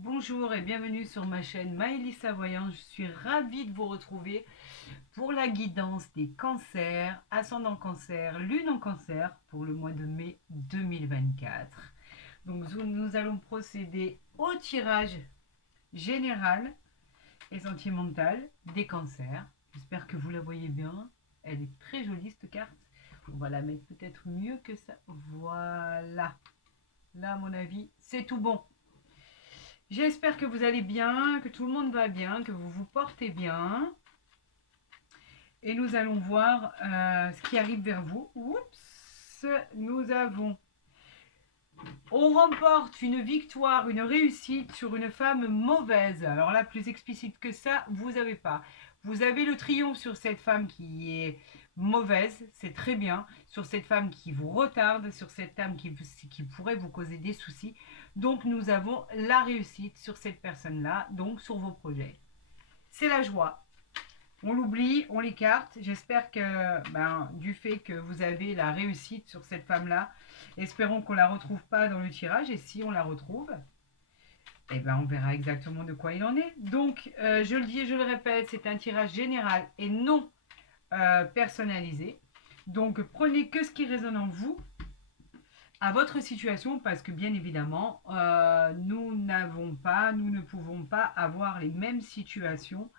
Bonjour et bienvenue sur ma chaîne Maëlys Voyant. Je suis ravie de vous retrouver pour la guidance des cancers, ascendant cancer, lune en cancer pour le mois de mai 2024. Donc nous allons procéder au tirage général et sentimental des cancers. J'espère que vous la voyez bien. Elle est très jolie cette carte. On va la mettre peut-être mieux que ça. Voilà. Là, à mon avis, c'est tout bon. J'espère que vous allez bien, que tout le monde va bien, que vous vous portez bien. Et nous allons voir ce qui arrive vers vous. Oups, nous avons... On remporte une victoire, une réussite sur une femme mauvaise. Alors là, plus explicite que ça, vous n'avez pas. Vous avez le triomphe sur cette femme qui est mauvaise, c'est très bien. Sur cette femme qui vous retarde, sur cette femme qui pourrait vous causer des soucis. Donc nous avons la réussite sur cette personne-là, donc sur vos projets. C'est la joie. On l'oublie, on l'écarte. J'espère que du fait que vous avez la réussite sur cette femme-là, espérons qu'on ne la retrouve pas dans le tirage. Et si on la retrouve, on verra exactement de quoi il en est. Donc, je le dis et je le répète, c'est un tirage général et non personnalisé. Donc, prenez que ce qui résonne en vous, à votre situation, parce que bien évidemment, nous ne pouvons pas avoir les mêmes situations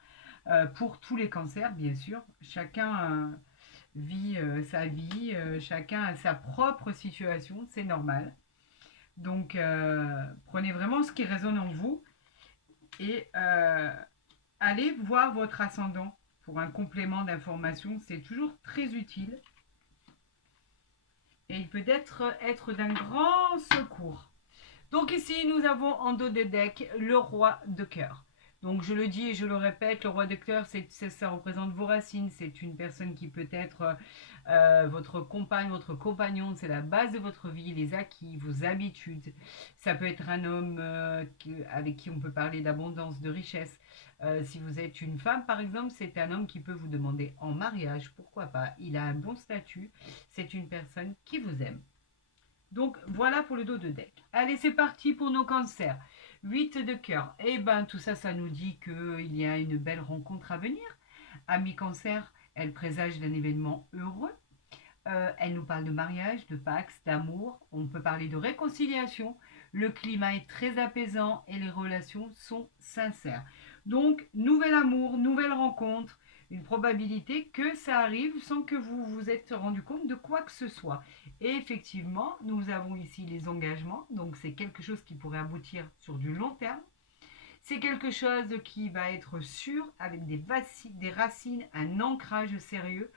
pour tous les cancers, bien sûr. Chacun vit sa vie, chacun a sa propre situation, c'est normal. Donc, prenez vraiment ce qui résonne en vous et allez voir votre ascendant pour un complément d'information. C'est toujours très utile et il peut être d'un grand secours. Donc ici, nous avons en dos de deck le roi de cœur. Donc je le dis et je le répète, le roi de cœur, ça représente vos racines. C'est une personne qui peut être votre compagne, votre compagnon. C'est la base de votre vie, les acquis, vos habitudes. Ça peut être un homme avec qui on peut parler d'abondance, de richesse. Si vous êtes une femme, par exemple, c'est un homme qui peut vous demander en mariage. Pourquoi pas? Il a un bon statut. C'est une personne qui vous aime. Donc voilà pour le dos de deck. Allez, c'est parti pour nos cancers. 8 de cœur. Et tout ça, ça nous dit qu'il y a une belle rencontre à venir. Ami cancer, elle présage d'un événement heureux. Elle nous parle de mariage, de pax, d'amour. On peut parler de réconciliation. Le climat est très apaisant et les relations sont sincères. Donc, nouvel amour, nouvelle rencontre, une probabilité que ça arrive sans que vous vous êtes rendu compte de quoi que ce soit. Et effectivement, nous avons ici les engagements. Donc, c'est quelque chose qui pourrait aboutir sur du long terme. C'est quelque chose qui va être sûr, avec des racines, un ancrage sérieux.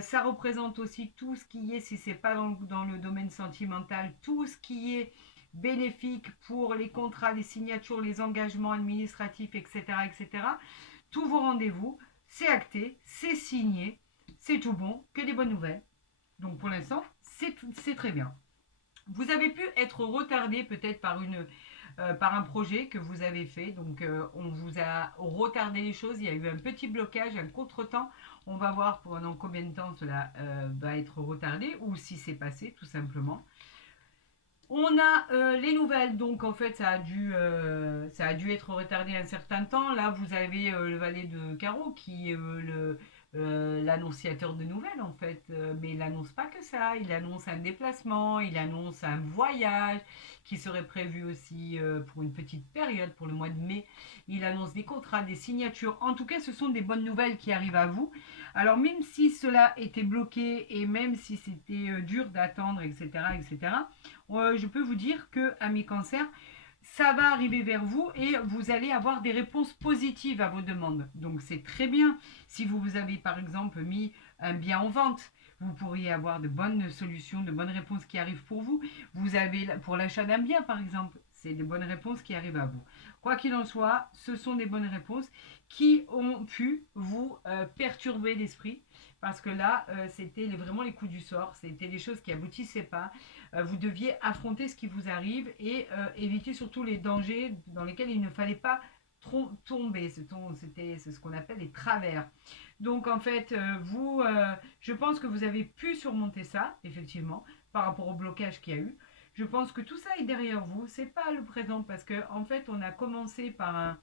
Ça représente aussi tout ce qui est, si ce n'est pas dans le domaine sentimental, tout ce qui est bénéfique pour les contrats, les signatures, les engagements administratifs, etc. etc. Tous vos rendez-vous, c'est acté, c'est signé, c'est tout bon, que des bonnes nouvelles. Donc pour l'instant, c'est très bien. Vous avez pu être retardé peut-être par un projet que vous avez fait. Donc, on vous a retardé les choses. Il y a eu un petit blocage, un contretemps. On va voir pendant combien de temps cela va être retardé ou si c'est passé, tout simplement. On a les nouvelles, donc en fait ça a dû être retardé un certain temps. Là vous avez le valet de carreau qui est l'annonciateur de nouvelles en fait, mais il n'annonce pas que ça, il annonce un déplacement, il annonce un voyage qui serait prévu aussi pour une petite période, pour le mois de mai. Il annonce des contrats, des signatures. En tout cas, ce sont des bonnes nouvelles qui arrivent à vous. Alors même si cela était bloqué et même si c'était dur d'attendre, etc., etc., je peux vous dire que, amis cancer, ça va arriver vers vous et vous allez avoir des réponses positives à vos demandes. Donc c'est très bien. Si vous avez par exemple mis un bien en vente, vous pourriez avoir de bonnes solutions, de bonnes réponses qui arrivent pour vous. Vous avez pour l'achat d'un bien par exemple, c'est de bonnes réponses qui arrivent à vous. Quoi qu'il en soit, ce sont des bonnes réponses qui ont pu vous perturber l'esprit parce que là, c'était vraiment les coups du sort, c'était des choses qui aboutissaient pas. Vous deviez affronter ce qui vous arrive et éviter surtout les dangers dans lesquels il ne fallait pas tomber. C'est ce qu'on appelle les travers. Donc en fait, je pense que vous avez pu surmonter ça, effectivement, par rapport au blocage qu'il y a eu. Je pense que tout ça est derrière vous. C'est pas le présent parce que en fait, on a commencé par un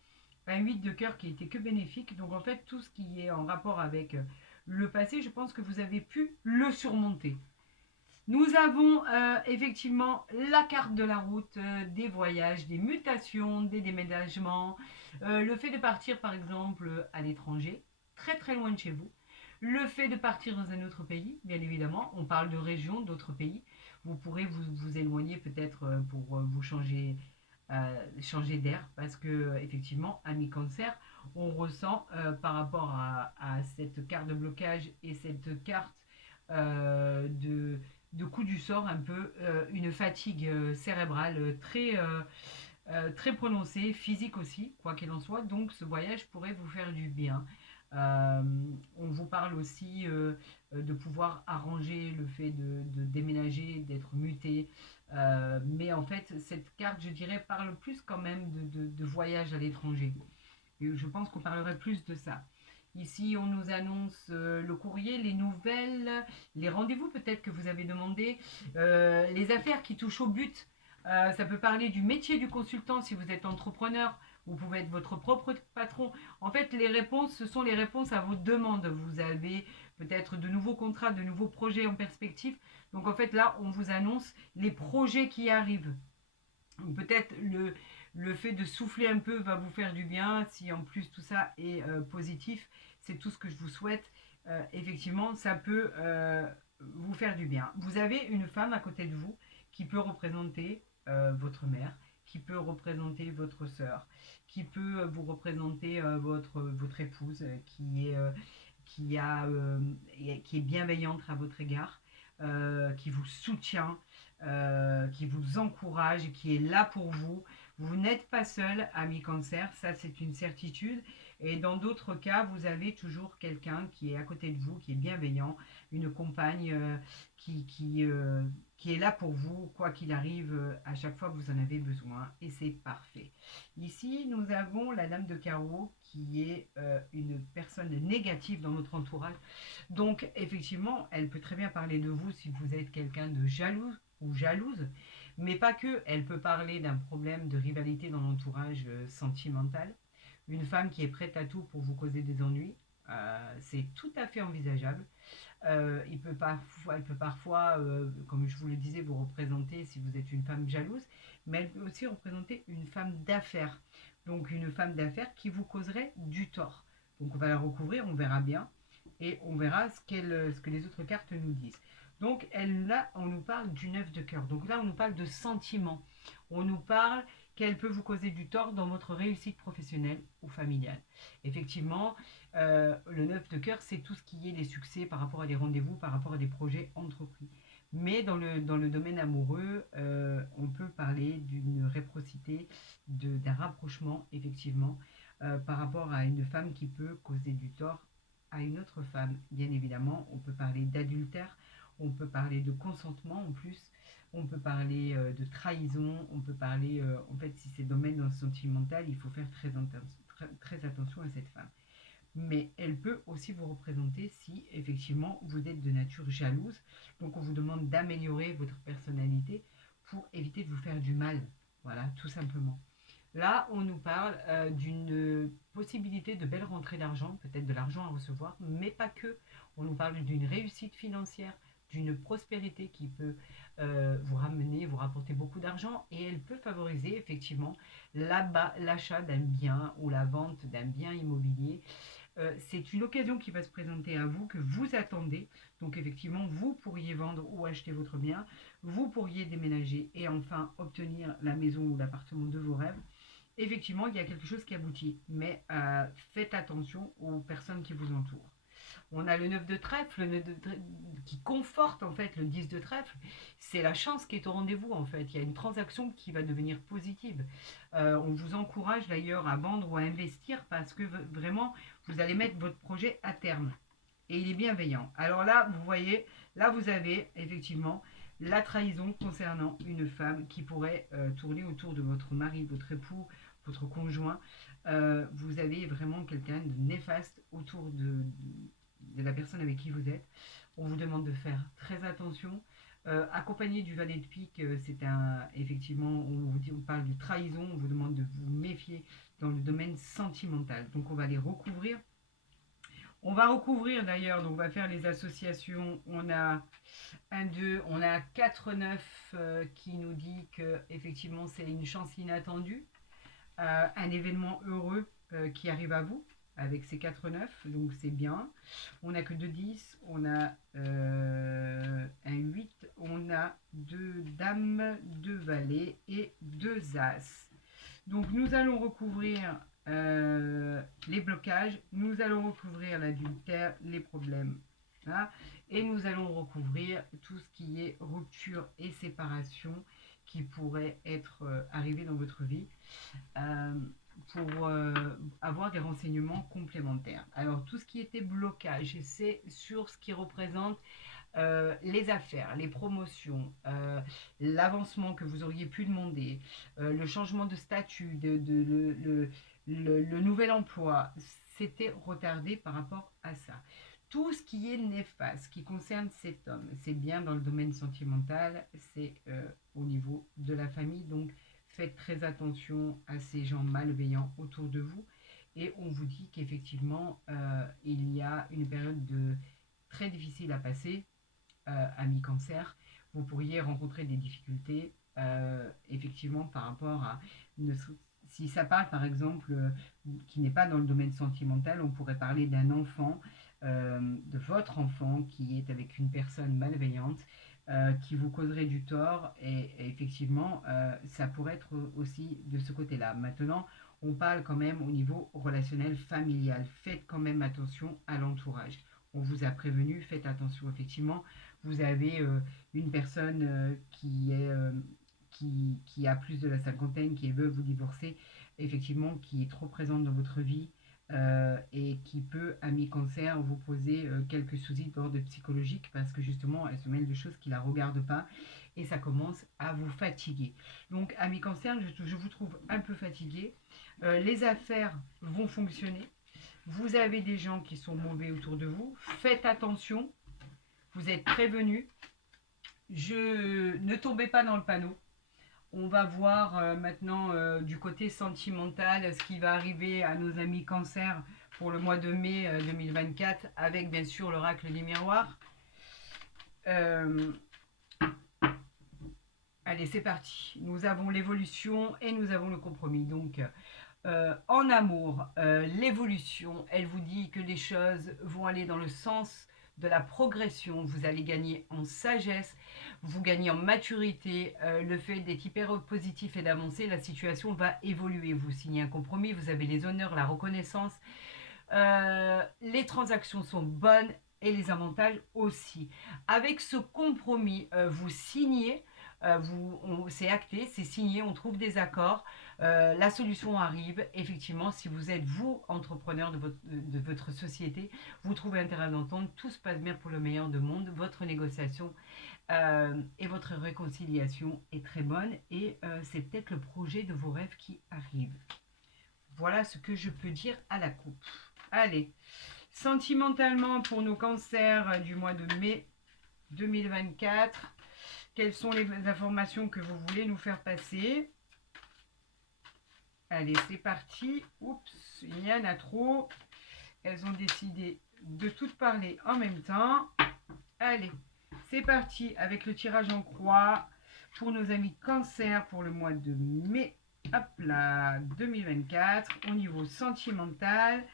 8 de cœur qui était que bénéfique. Donc en fait, tout ce qui est en rapport avec le passé, je pense que vous avez pu le surmonter. Nous avons effectivement la carte de la route, des voyages, des mutations, des déménagements, le fait de partir par exemple à l'étranger, très très loin de chez vous, le fait de partir dans un autre pays, bien évidemment, on parle de régions, d'autres pays, vous pourrez vous éloigner peut-être pour vous changer d'air parce que effectivement, à mi-cancer, on ressent par rapport à cette carte de blocage et cette carte de coup du sort un peu une fatigue cérébrale très prononcée, physique aussi, quoi qu'il en soit. Donc ce voyage pourrait vous faire du bien. Euh, on vous parle aussi de pouvoir arranger le fait de déménager, d'être muté. Mais en fait, cette carte, je dirais, parle plus quand même de voyage à l'étranger. Et je pense qu'on parlerait plus de ça. Ici, on nous annonce le courrier, les nouvelles, les rendez-vous peut-être que vous avez demandé, les affaires qui touchent au but. Ça peut parler du métier du consultant si vous êtes entrepreneur. Vous pouvez être votre propre patron. En fait, les réponses, ce sont les réponses à vos demandes. Vous avez peut-être de nouveaux contrats, de nouveaux projets en perspective. Donc en fait, là, on vous annonce les projets qui arrivent. Peut-être le fait de souffler un peu va vous faire du bien. Si en plus tout ça est positif, c'est tout ce que je vous souhaite. Effectivement, ça peut vous faire du bien. Vous avez une femme à côté de vous qui peut représenter votre mère, qui peut représenter votre sœur, qui peut vous représenter votre épouse, qui est bienveillante à votre égard, qui vous soutient, qui vous encourage, qui est là pour vous. Vous n'êtes pas seul, ami cancer, ça c'est une certitude. Et dans d'autres cas, vous avez toujours quelqu'un qui est à côté de vous, qui est bienveillant, une compagne qui est là pour vous, quoi qu'il arrive, à chaque fois que vous en avez besoin. Et c'est parfait. Ici, nous avons la dame de carreau qui est une personne négative dans notre entourage. Donc, effectivement, elle peut très bien parler de vous si vous êtes quelqu'un de jaloux ou jalouse, mais pas que. Elle peut parler d'un problème de rivalité dans l'entourage sentimental. Une femme qui est prête à tout pour vous causer des ennuis, c'est tout à fait envisageable. Elle peut parfois, comme je vous le disais, vous représenter si vous êtes une femme jalouse, mais elle peut aussi représenter une femme d'affaires. Donc une femme d'affaires qui vous causerait du tort. Donc on va la recouvrir, on verra bien, et on verra ce que les autres cartes nous disent. Donc là, on nous parle du 9 de cœur. Donc là, on nous parle de sentiments. On nous parle qu'elle peut vous causer du tort dans votre réussite professionnelle ou familiale. Effectivement, le 9 de cœur, c'est tout ce qui est les succès par rapport à des rendez-vous, par rapport à des projets entrepris. Mais dans le domaine amoureux, on peut parler d'une réciprocité, d'un rapprochement, effectivement, par rapport à une femme qui peut causer du tort à une autre femme. Bien évidemment, on peut parler d'adultère, on peut parler de consentement en plus, on peut parler de trahison, on peut parler, en fait, si c'est domaine sentimental, il faut faire très attention à cette femme. Mais elle peut aussi vous représenter si effectivement vous êtes de nature jalouse. Donc on vous demande d'améliorer votre personnalité pour éviter de vous faire du mal. Voilà, tout simplement. Là, on nous parle d'une possibilité de belle rentrée d'argent, peut-être de l'argent à recevoir, mais pas que. On nous parle d'une réussite financière, d'une prospérité qui peut vous ramener, vous rapporter beaucoup d'argent et elle peut favoriser effectivement l'achat d'un bien ou la vente d'un bien immobilier. C'est une occasion qui va se présenter à vous, que vous attendez. Donc effectivement, vous pourriez vendre ou acheter votre bien, vous pourriez déménager et enfin obtenir la maison ou l'appartement de vos rêves. Effectivement, il y a quelque chose qui aboutit, mais faites attention aux personnes qui vous entourent. On a le 9 de trèfle, qui conforte en fait le 10 de trèfle. C'est la chance qui est au rendez-vous en fait. Il y a une transaction qui va devenir positive. On vous encourage d'ailleurs à vendre ou à investir parce que vraiment vous allez mettre votre projet à terme. Et il est bienveillant. Alors là, vous voyez, là vous avez effectivement la trahison concernant une femme qui pourrait tourner autour de votre mari, votre époux, votre conjoint. Vous avez vraiment quelqu'un de néfaste autour de la personne avec qui vous êtes. On vous demande de faire très attention. Accompagné du valet de pique, c'est effectivement, on parle de trahison, on vous demande de vous méfier dans le domaine sentimental. Donc on va les recouvrir. On va recouvrir d'ailleurs, donc on va faire les associations. On a 1, 2, on a 4, 9 qui nous dit que effectivement c'est une chance inattendue, un événement heureux qui arrive à vous avec ces 4 9, donc c'est bien. On n'a que 2 10, on a un 8, on a 2 dames, 2 valets et 2 as. Donc nous allons recouvrir les blocages, nous allons recouvrir l'adultère, les problèmes. Hein, et nous allons recouvrir tout ce qui est rupture et séparation qui pourrait être arrivé dans votre vie pour avoir des renseignements complémentaires. Alors tout ce qui était blocage, c'est sur ce qui représente les affaires, les promotions, l'avancement que vous auriez pu demander, le changement de statut, le nouvel emploi, c'était retardé par rapport à ça. Tout ce qui est néfaste, qui concerne cet homme, c'est bien dans le domaine sentimental, c'est au niveau de la famille, donc faites très attention à ces gens malveillants autour de vous. Et on vous dit qu'effectivement, il y a une période très difficile à passer, ami cancer. Vous pourriez rencontrer des difficultés, effectivement, par rapport à... Si ça parle, par exemple, qui n'est pas dans le domaine sentimental, on pourrait parler d'un enfant, de votre enfant qui est avec une personne malveillante, qui vous causerait du tort et effectivement ça pourrait être aussi de ce côté-là. Maintenant, on parle quand même au niveau relationnel familial. Faites quand même attention à l'entourage. On vous a prévenu, faites attention. Effectivement, vous avez une personne qui a plus de la cinquantaine, qui est veuve ou divorcée, effectivement, qui est trop présente dans votre vie, et qui peut, ami cancer, vous poser quelques soucis d'ordre psychologique parce que justement elle se mêle de choses qui ne la regardent pas et ça commence à vous fatiguer. Donc ami cancer, je vous trouve un peu fatigué. Les affaires vont fonctionner. Vous avez des gens qui sont mauvais autour de vous. Faites attention. Vous êtes prévenus. Ne tombez pas dans le panneau. On va voir maintenant du côté sentimental ce qui va arriver à nos amis cancer pour le mois de mai 2024 avec bien sûr l'oracle des miroirs. Allez, c'est parti. Nous avons l'évolution et nous avons le compromis. Donc, en amour, l'évolution, elle vous dit que les choses vont aller dans le sens de la progression. Vous allez gagner en sagesse, vous gagnez en maturité. Le fait d'être hyper positif et d'avancer, la situation va évoluer. Vous signez un compromis, vous avez les honneurs, la reconnaissance. Les transactions sont bonnes et les avantages aussi. Avec ce compromis, vous signez. C'est acté, c'est signé, on trouve des accords, la solution arrive. Effectivement, si vous êtes vous entrepreneur de votre société, vous trouvez intérêt d'entendre, tout se passe bien pour le meilleur du monde, votre négociation et votre réconciliation est très bonne et c'est peut-être le projet de vos rêves qui arrive. Voilà ce que je peux dire à la coupe. Allez, sentimentalement pour nos cancers du mois de mai 2024, quelles sont les informations que vous voulez nous faire passer? Allez, c'est parti. Oups, il y en a trop. Elles ont décidé de toutes parler en même temps. Allez, c'est parti avec le tirage en croix pour nos amis cancer pour le mois de mai. Hop là, 2024. Au niveau sentimental,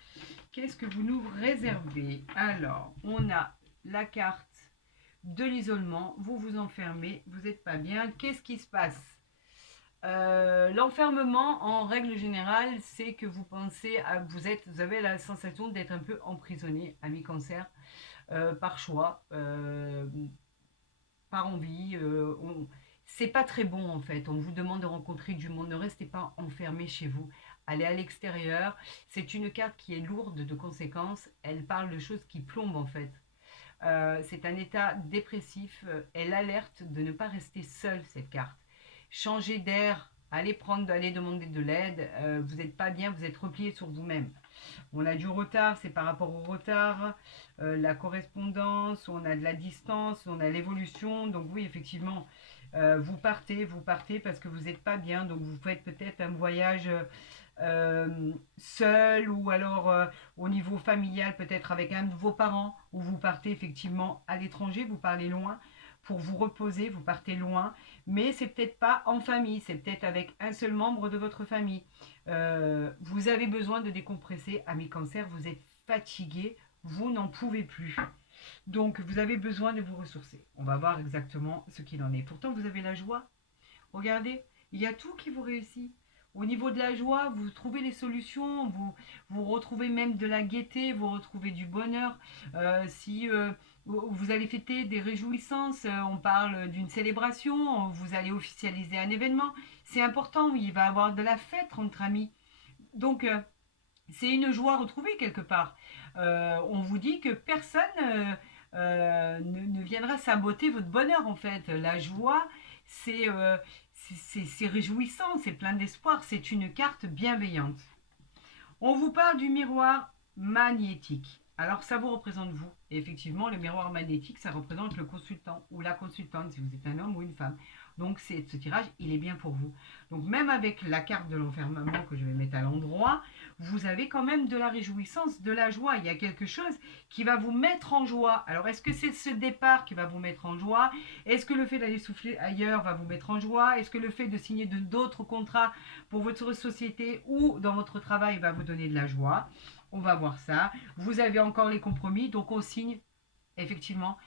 qu'est-ce que vous nous réservez? Alors, on a la carte de l'isolement, vous vous enfermez, vous n'êtes pas bien. Qu'est-ce qui se passe? L'enfermement, en règle générale, c'est que vous pensez à vous avez la sensation d'être un peu emprisonné, ami cancer, par choix, par envie. C'est pas très bon en fait. On vous demande de rencontrer du monde. Ne restez pas enfermé chez vous. Allez à l'extérieur. C'est une carte qui est lourde de conséquences. Elle parle de choses qui plombent en fait. C'est un état dépressif. Elle alerte de ne pas rester seul, cette carte. Changer d'air, allez demander de l'aide. Vous n'êtes pas bien, vous êtes replié sur vous-même. On a du retard, c'est par rapport au retard, la correspondance, on a de la distance, on a l'évolution. Donc oui, effectivement, vous partez parce que vous n'êtes pas bien. Donc vous faites peut-être un voyage seul ou alors au niveau familial, peut-être avec un de vos parents, ou vous partez effectivement à l'étranger, vous parlez loin pour vous reposer, vous partez loin, mais c'est peut-être pas en famille, c'est peut-être avec un seul membre de votre famille. Vous avez besoin de décompresser. Amis cancer, vous êtes fatigué, vous n'en pouvez plus. Donc vous avez besoin de vous ressourcer. On va voir exactement ce qu'il en est. Pourtant, vous avez la joie. Regardez, il y a tout qui vous réussit. Au niveau de la joie, vous trouvez les solutions, vous retrouvez même de la gaieté, vous retrouvez du bonheur. Si vous allez fêter des réjouissances, on parle d'une célébration, vous allez officialiser un événement, c'est important, il va y avoir de la fête entre amis. Donc, c'est une joie retrouvée quelque part. On vous dit que personne ne viendra saboter votre bonheur en fait. La joie, c'est c'est réjouissant, c'est plein d'espoir, c'est une carte bienveillante. On vous parle du miroir magnétique. Alors ça vous représente vous. Et effectivement, le miroir magnétique, ça représente le consultant ou la consultante, si vous êtes un homme ou une femme. Donc ce tirage, il est bien pour vous. Donc même avec la carte de l'enfermement que je vais mettre à l'endroit, vous avez quand même de la réjouissance, de la joie. Il y a quelque chose qui va vous mettre en joie. Alors est-ce que c'est ce départ qui va vous mettre en joie? Est-ce que le fait d'aller souffler ailleurs va vous mettre en joie? Est-ce que le fait de signer d'autres contrats pour votre société ou dans votre travail va vous donner de la joie? On va voir ça. Vous avez encore les compromis, donc on signe. Effectivement,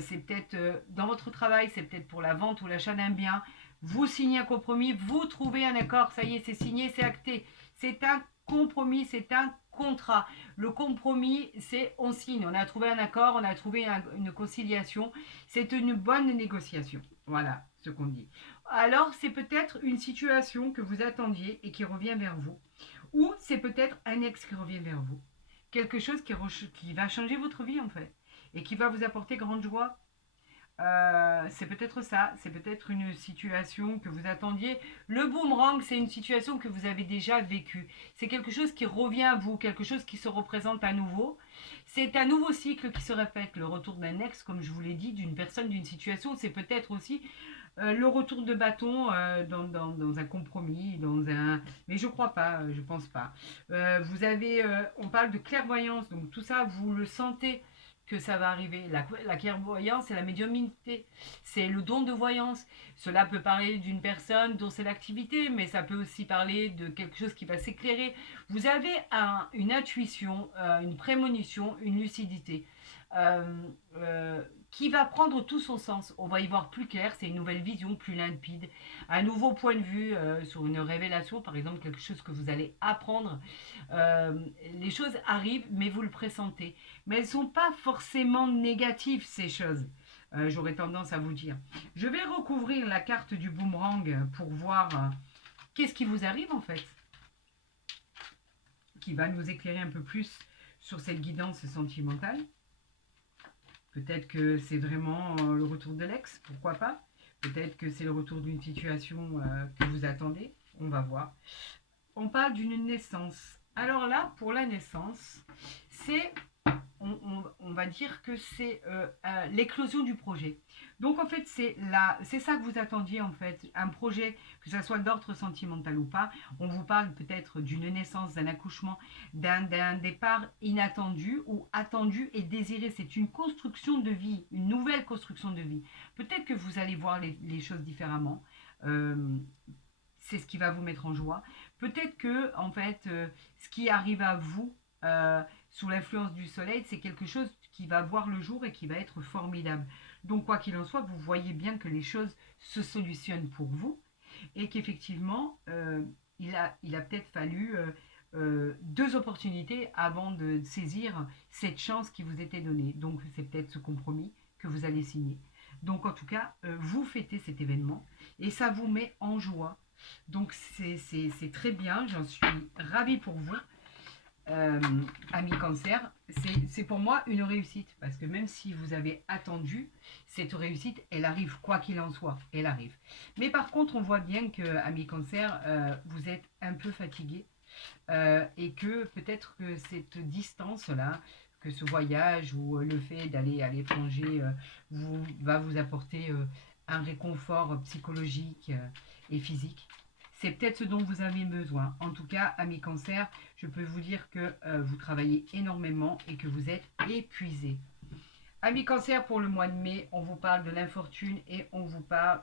c'est peut-être dans votre travail, c'est peut-être pour la vente ou l'achat d'un bien. Vous signez un compromis, vous trouvez un accord, ça y est, c'est signé, c'est acté. C'est un compromis, c'est un contrat. Le compromis, c'est on signe, on a trouvé un accord, on a trouvé une conciliation. C'est une bonne négociation. Voilà ce qu'on dit. Alors, c'est peut-être une situation que vous attendiez et qui revient vers vous. Ou c'est peut-être un ex qui revient vers vous. Quelque chose qui va changer votre vie en fait et qui va vous apporter grande joie. C'est peut-être ça, c'est peut-être une situation que vous attendiez. Le boomerang, c'est une situation que vous avez déjà vécue. C'est quelque chose qui revient à vous, quelque chose qui se représente à nouveau. C'est un nouveau cycle qui se répète. Le retour d'un ex, comme je vous l'ai dit, d'une personne, d'une situation, c'est peut-être aussi le retour de bâton dans un compromis, mais je crois pas, je pense pas. On parle de clairvoyance, donc tout ça, vous le sentez que ça va arriver. La clairvoyance, c'est la médiumnité, c'est le don de voyance. Cela peut parler d'une personne dont c'est l'activité, mais ça peut aussi parler de quelque chose qui va s'éclairer. Vous avez une intuition, une prémonition, une lucidité. Euh, qui va prendre tout son sens. On va y voir plus clair, c'est une nouvelle vision, plus limpide, un nouveau point de vue sur une révélation, par exemple quelque chose que vous allez apprendre. Les choses arrivent, mais vous le pressentez. Mais elles ne sont pas forcément négatives, ces choses. J'aurais tendance à vous dire. Je vais recouvrir la carte du boomerang pour voir qu'est-ce qui vous arrive en fait, qui va nous éclairer un peu plus sur cette guidance sentimentale. Peut-être que c'est vraiment le retour de l'ex, pourquoi pas. Peut-être que c'est le retour d'une situation que vous attendez. On va voir. On parle d'une naissance. Alors là, pour la naissance, c'est, on va dire que c'est l'éclosion du projet. Donc en fait, c'est ça que vous attendiez en fait, un projet, que ce soit d'ordre sentimental ou pas. On vous parle peut-être d'une naissance, d'un accouchement, d'un départ inattendu ou attendu et désiré. C'est une construction de vie, une nouvelle construction de vie. Peut-être que vous allez voir les choses différemment. C'est ce qui va vous mettre en joie. Peut-être que, en fait, ce qui arrive à vous sous l'influence du soleil, c'est quelque chose qui va voir le jour et qui va être formidable. Donc, quoi qu'il en soit, vous voyez bien que les choses se solutionnent pour vous et qu'effectivement, il a peut-être fallu deux opportunités avant de saisir cette chance qui vous était donnée. Donc, c'est peut-être ce compromis que vous allez signer. Donc, en tout cas, vous fêtez cet événement et ça vous met en joie. Donc, c'est très bien, j'en suis ravie pour vous. Amis cancer, c'est pour moi une réussite. Parce que même si vous avez attendu, cette réussite, elle arrive, quoi qu'il en soit, elle arrive. Mais par contre, on voit bien que, amis cancer, vous êtes un peu fatigué. Et que peut-être que cette distance-là, que ce voyage ou le fait d'aller à l'étranger va vous apporter un réconfort psychologique et physique. C'est peut-être ce dont vous avez besoin. En tout cas, amis cancer, je peux vous dire que vous travaillez énormément et que vous êtes épuisé. Amis cancer, pour le mois de mai, on vous parle de l'infortune et on vous parle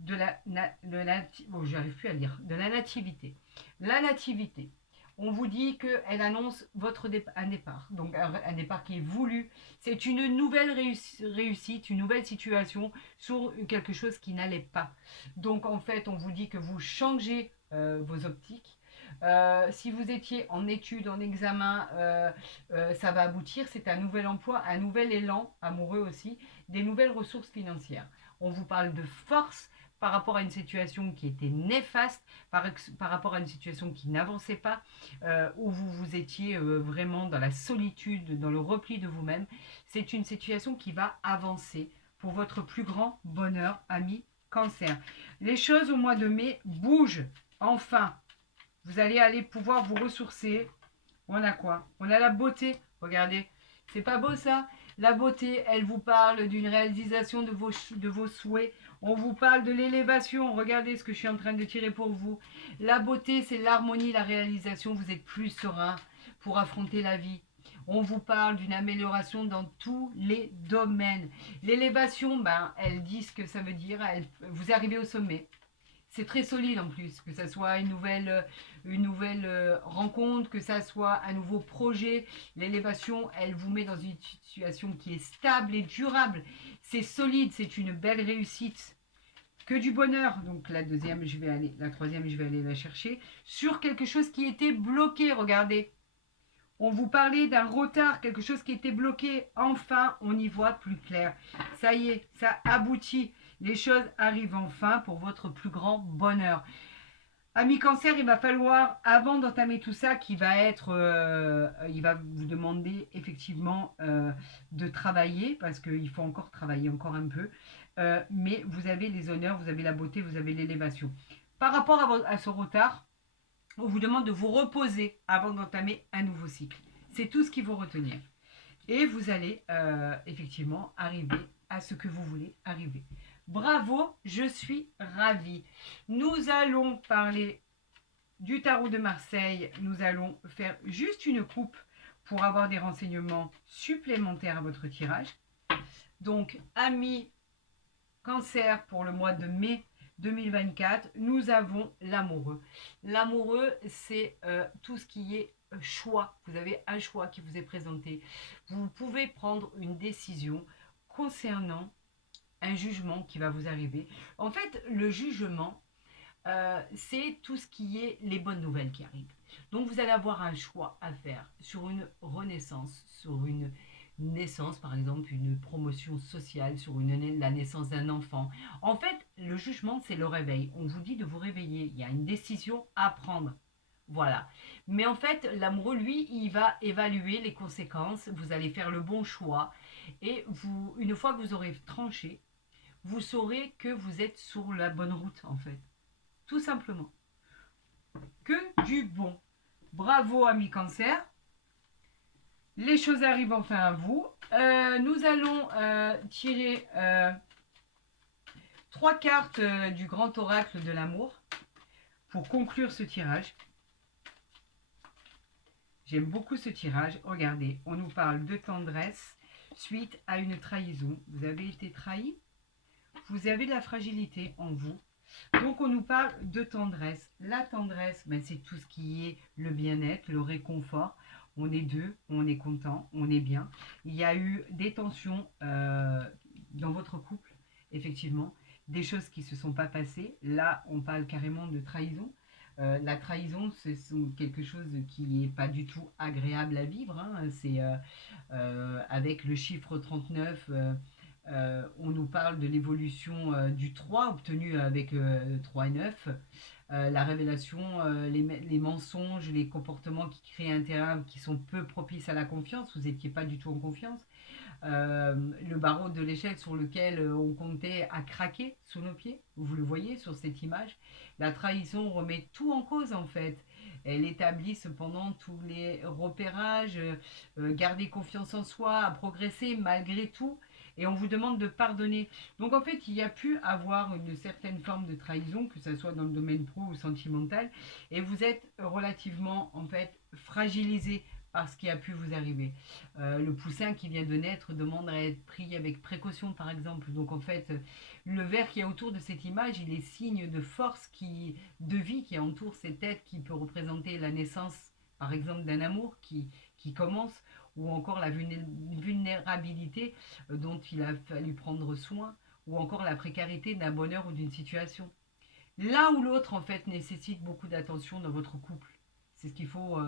bon, j'arrive plus à lire, de la nativité. La nativité, on vous dit qu'elle annonce un départ, donc un départ qui est voulu. C'est une nouvelle réussite, une nouvelle situation sur quelque chose qui n'allait pas. Donc en fait, on vous dit que vous changez vos optiques. Si vous étiez en études, en examen, ça va aboutir. C'est un nouvel emploi, un nouvel élan amoureux aussi, des nouvelles ressources financières. On vous parle de force par rapport à une situation qui était néfaste, par rapport à une situation qui n'avançait pas, où vous étiez vraiment dans la solitude, dans le repli de vous-même. C'est une situation qui va avancer pour votre plus grand bonheur, ami cancer. Les choses au mois de mai bougent, enfin. Vous allez pouvoir vous ressourcer. On a quoi? On a la beauté. Regardez, c'est pas beau ça? La beauté, elle vous parle d'une réalisation de vos souhaits. On vous parle de l'élévation. Regardez ce que je suis en train de tirer pour vous. La beauté, c'est l'harmonie, la réalisation. Vous êtes plus serein pour affronter la vie. On vous parle d'une amélioration dans tous les domaines. L'élévation, elle dit ce que ça veut dire. Vous arrivez au sommet. C'est très solide en plus, que ça soit une nouvelle rencontre, que ça soit un nouveau projet. L'élévation, elle vous met dans une situation qui est stable et durable. C'est solide, c'est une belle réussite. Que du bonheur. Donc la troisième, je vais aller la chercher. Sur quelque chose qui était bloqué, regardez. On vous parlait d'un retard, quelque chose qui était bloqué. Enfin, on y voit plus clair. Ça y est, ça aboutit. Les choses arrivent enfin pour votre plus grand bonheur. Ami cancer, il va falloir, avant d'entamer tout ça, il va vous demander effectivement de travailler, parce qu'il faut encore travailler encore un peu. Mais vous avez les honneurs, vous avez la beauté, vous avez l'élévation. Par rapport à ce retard, on vous demande de vous reposer avant d'entamer un nouveau cycle. C'est tout ce qu'il faut retenir. Et vous allez effectivement arriver à ce que vous voulez arriver. Bravo, je suis ravie. Nous allons parler du tarot de Marseille. Nous allons faire juste une coupe pour avoir des renseignements supplémentaires à votre tirage. Donc, amis cancer pour le mois de mai 2024, nous avons l'amoureux. L'amoureux, c'est tout ce qui est choix. Vous avez un choix qui vous est présenté. Vous pouvez prendre une décision concernant un jugement qui va vous arriver. En fait, le jugement, c'est tout ce qui est les bonnes nouvelles qui arrivent. Donc, vous allez avoir un choix à faire sur une renaissance, sur une naissance, par exemple, une promotion sociale, sur la naissance d'un enfant. En fait, le jugement, c'est le réveil. On vous dit de vous réveiller. Il y a une décision à prendre. Voilà. Mais en fait, l'amoureux, lui, il va évaluer les conséquences. Vous allez faire le bon choix. Et une fois que vous aurez tranché, vous saurez que vous êtes sur la bonne route, en fait. Tout simplement. Que du bon. Bravo, amis cancer. Les choses arrivent enfin à vous. Nous allons tirer 3 cartes du grand oracle de l'amour pour conclure ce tirage. J'aime beaucoup ce tirage. Regardez, on nous parle de tendresse suite à une trahison. Vous avez été trahi. Vous avez de la fragilité en vous. Donc on nous parle de tendresse. La tendresse, c'est tout ce qui est le bien-être, le réconfort. On est deux, on est content, on est bien. Il y a eu des tensions dans votre couple, effectivement, des choses qui ne se sont pas passées. Là, on parle carrément de trahison. La trahison, c'est quelque chose qui n'est pas du tout agréable à vivre. Hein. C'est avec le chiffre 39, on nous parle de l'évolution du 3 obtenu avec 3 et 9. la révélation, les mensonges, les comportements qui créent un terrain qui sont peu propices à la confiance. Vous n'étiez pas du tout en confiance. Le barreau de l'échelle sur lequel on comptait a craqué sous nos pieds. Vous le voyez sur cette image. La trahison remet tout en cause en fait. Elle établit cependant tous les repérages, garder confiance en soi, à progresser malgré tout. Et on vous demande de pardonner. Donc en fait, il y a pu avoir une certaine forme de trahison, que ce soit dans le domaine pro ou sentimental, et vous êtes relativement en fait fragilisé par ce qui a pu vous arriver. Le poussin qui vient de naître demande à être pris avec précaution, par exemple. Donc en fait, le verre qui est autour de cette image, il est signe de force, de vie qui entoure cette tête, qui peut représenter la naissance, par exemple, d'un amour qui commence, ou encore la vulnérabilité dont il a fallu prendre soin, ou encore la précarité d'un bonheur ou d'une situation. L'un ou l'autre, en fait, nécessite beaucoup d'attention dans votre couple. C'est ce qu'il faut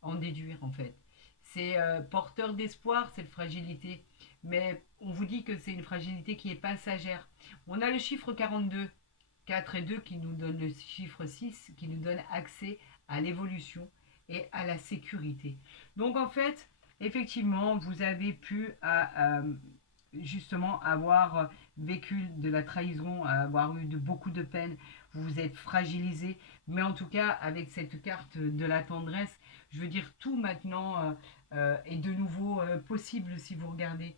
en déduire, en fait. C'est porteur d'espoir, cette fragilité. Mais on vous dit que c'est une fragilité qui est passagère. On a le chiffre 42, 4 et 2 qui nous donne le chiffre 6, qui nous donne accès à l'évolution et à la sécurité. Donc en fait, effectivement, vous avez pu justement avoir vécu de la trahison, avoir eu beaucoup de peine, vous vous êtes fragilisé, mais en tout cas avec cette carte de la tendresse, je veux dire tout maintenant est de nouveau possible si vous regardez.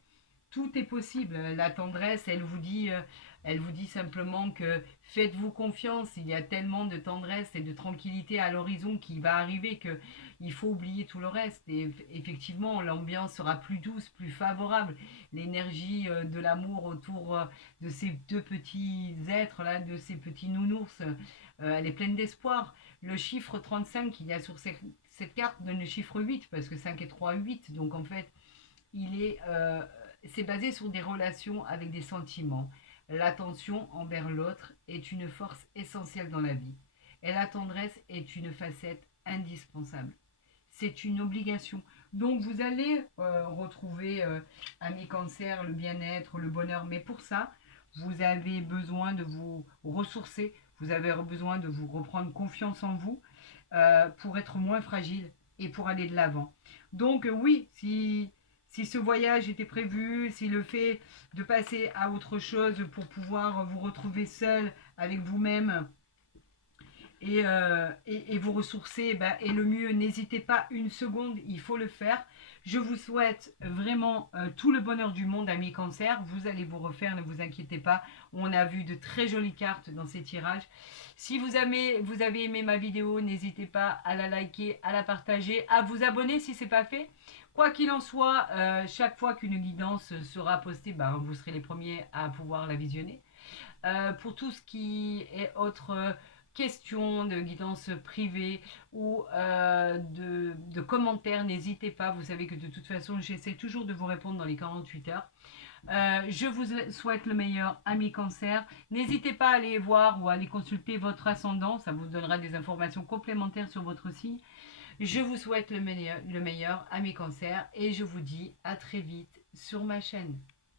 Tout est possible. La tendresse, elle vous dit simplement que faites-vous confiance. Il y a tellement de tendresse et de tranquillité à l'horizon qui va arriver que il faut oublier tout le reste. Et effectivement, l'ambiance sera plus douce, plus favorable. L'énergie de l'amour autour de ces deux petits êtres là, de ces petits nounours, elle est pleine d'espoir. Le chiffre 35 qu'il y a sur cette carte donne le chiffre 8 parce que 5 et 3, 8. Donc en fait, il est c'est basé sur des relations avec des sentiments. L'attention envers l'autre est une force essentielle dans la vie. Et la tendresse est une facette indispensable. C'est une obligation. Donc vous allez retrouver, amis cancer, le bien-être, le bonheur. Mais pour ça, vous avez besoin de vous ressourcer. Vous avez besoin de vous reprendre confiance en vous pour être moins fragile et pour aller de l'avant. Donc oui, si ce voyage était prévu, si le fait de passer à autre chose pour pouvoir vous retrouver seul avec vous-même et vous ressourcer est le mieux, n'hésitez pas une seconde, il faut le faire. Je vous souhaite vraiment tout le bonheur du monde, amis cancer. Vous allez vous refaire, ne vous inquiétez pas. On a vu de très jolies cartes dans ces tirages. Si vous avez aimé ma vidéo, n'hésitez pas à la liker, à la partager, à vous abonner si ce n'est pas fait. Quoi qu'il en soit, chaque fois qu'une guidance sera postée, vous serez les premiers à pouvoir la visionner. Pour tout ce qui est autre questions de guidance privée ou de commentaires, n'hésitez pas. Vous savez que de toute façon, j'essaie toujours de vous répondre dans les 48 heures. Je vous souhaite le meilleur, amis cancer. N'hésitez pas à aller voir ou à aller consulter votre ascendant. Ça vous donnera des informations complémentaires sur votre signe. Je vous souhaite le meilleur, amis cancer. Et je vous dis à très vite sur ma chaîne.